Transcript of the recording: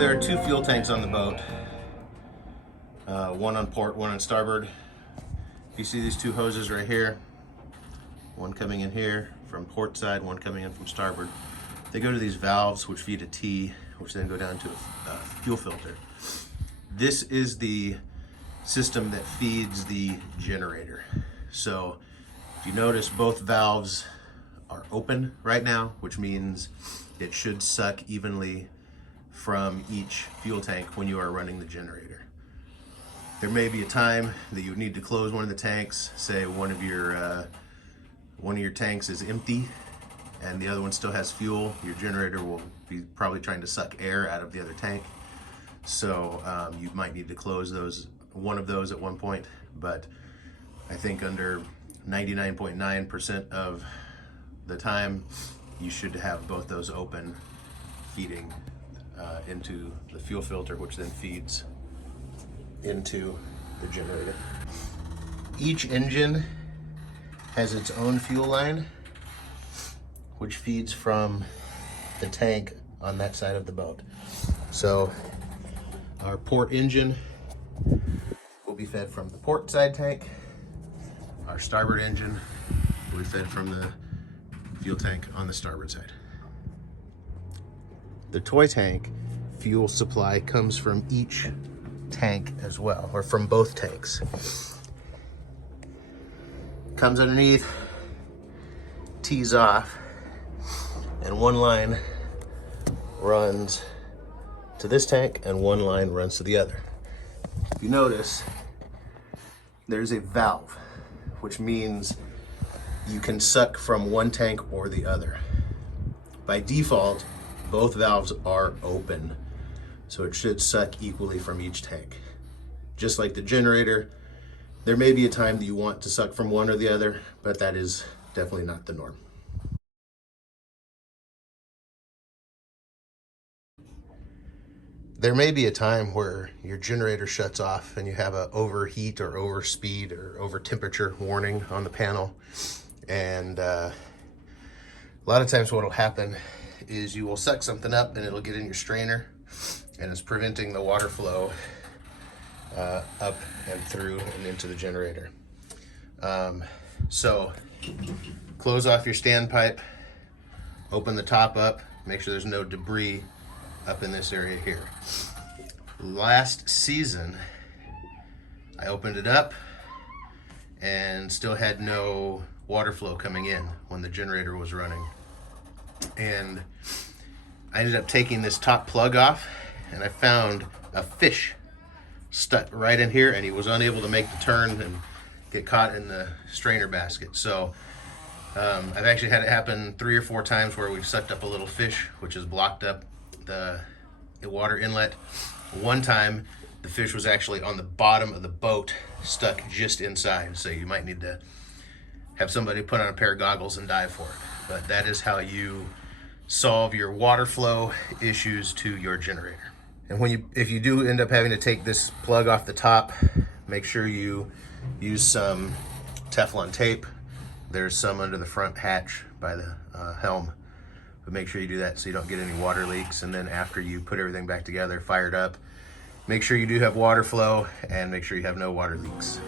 there are two fuel tanks on the boat, one on port, one on starboard. You see these two hoses right here, one coming in here from port side, one coming in from starboard. They go to these valves which feed a T, which then go down to a fuel filter. This is the system that feeds the generator. So if you notice, both valves are open right now, which means it should suck evenly from each fuel tank when you are running the generator. There may be a time that you need to close one of the tanks. Say one of your tanks is empty and the other one still has fuel. Your generator will be probably trying to suck air out of the other tank. So you might need to close one of those at one point, but I think under 99.9% of the time you should have both those open, feeding into the fuel filter, which then feeds into the generator. Each engine has its own fuel line, which feeds from the tank on that side of the boat. So our port engine will be fed from the port side tank. Our starboard engine will be fed from the fuel tank on the starboard side. The toy tank fuel supply comes from each tank as well, or from both tanks. Comes underneath, tees off, and one line runs to this tank and one line runs to the other. If you notice, there's a valve, which means you can suck from one tank or the other. By default, both valves are open, so it should suck equally from each tank. Just like the generator, there may be a time that you want to suck from one or the other, but that is definitely not the norm. There may be a time where your generator shuts off and you have a overheat or overspeed or over temperature warning on the panel. And a lot of times what will happen is you will suck something up and it'll get in your strainer and it's preventing the water flow up and through and into the generator. So close off your standpipe, open the top up, make sure there's no debris up in this area here. Last season, I opened it up and still had no water flow coming in when the generator was running. And I ended up taking this top plug off and I found a fish stuck right in here and he was unable to make the turn and get caught in the strainer basket. So I've actually had it happen 3 or 4 times where we've sucked up a little fish, which has blocked up the water inlet. One time the fish was actually on the bottom of the boat, stuck just inside. So you might need to have somebody put on a pair of goggles and dive for it. But that is how you solve your water flow issues to your generator. And if you do end up having to take this plug off the top, make sure you use some Teflon tape. There's some under the front hatch by the helm. But make sure you do that so you don't get any water leaks. And then after you put everything back together, fire it up, make sure you do have water flow and make sure you have no water leaks.